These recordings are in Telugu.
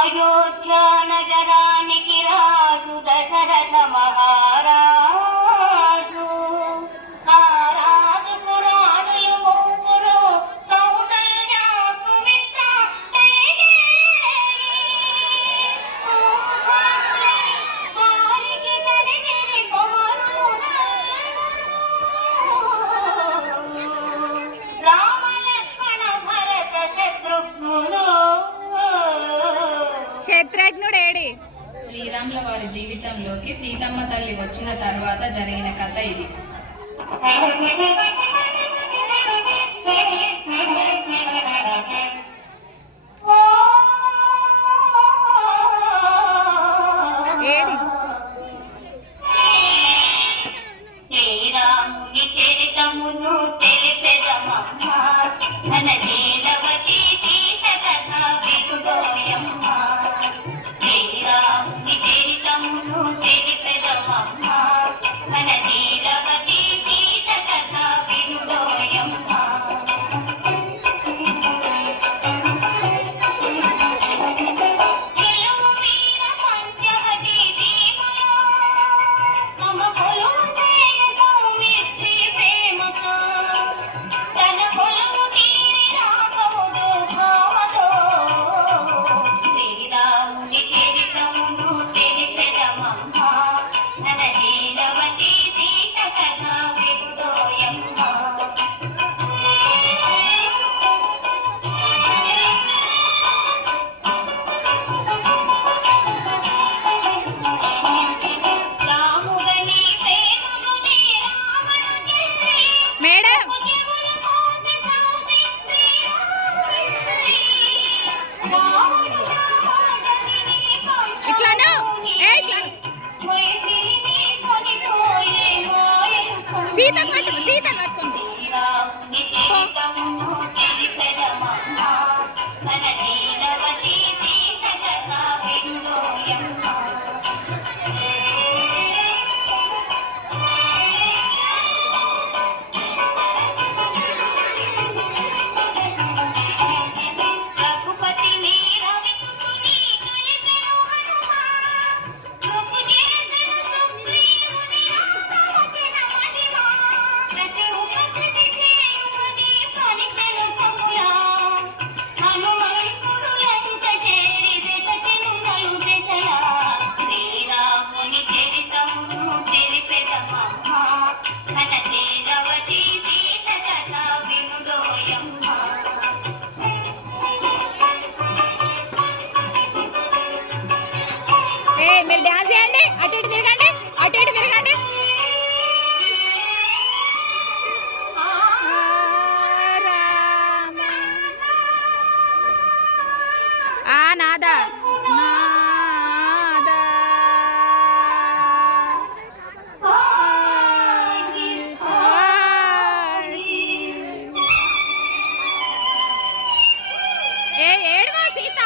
అయోధ్యా నగరానికి రాజు దశరథ మహారాజు. ఆ రాజు పురాణులు ముగ్గురు కౌసల్య సుమిత్ర వారికి కలిగిరి రామ లక్ష్మణ భరత శత్రుఘ్నులు. శత్రుఘ్నుడు ఏడి? శ్రీరాముల వారి జీవితంలోకి సీతమ్మ తల్లి వచ్చిన తర్వాత జరిగిన కథ ఇది. ఏడి? శ్రీరాముని చరితమును తెలిపెదమమ్మ ధన నీలవతి సీత కథ వినుడోయమ్మ. శ్రీరాముని చరితమును తెలిపెదమమ్మ ధన నీలవతి సీత కథ వినుడోయమ్మ. సీత కట్టుకుంది. మీరు డాన్స్ చేయండి, అటు ఇటు తిరగండి, అటు ఇటు తిరగండి. నాదా ఏడువా సీత.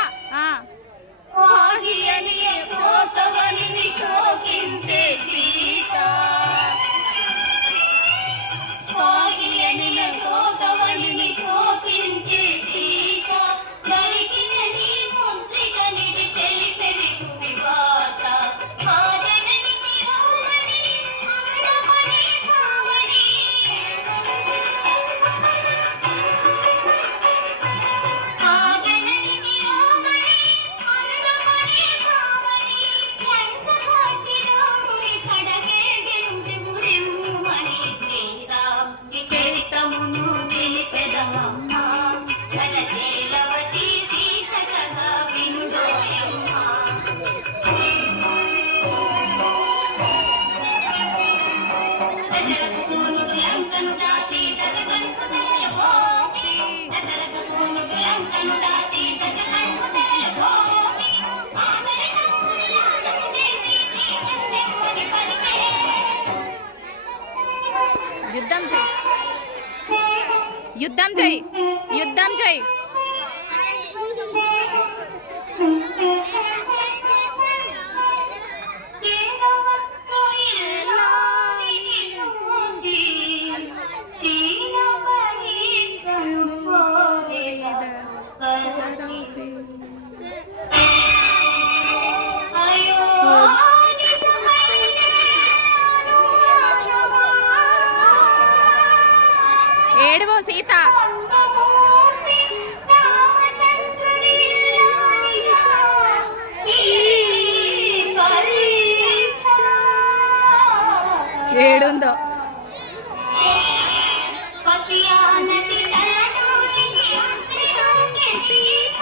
యుద్ధం చెయ్యి యుద్ధం చెయ్యి యుద్ధం చెయ్యి ఏడువో సీత ఏడుందో సీత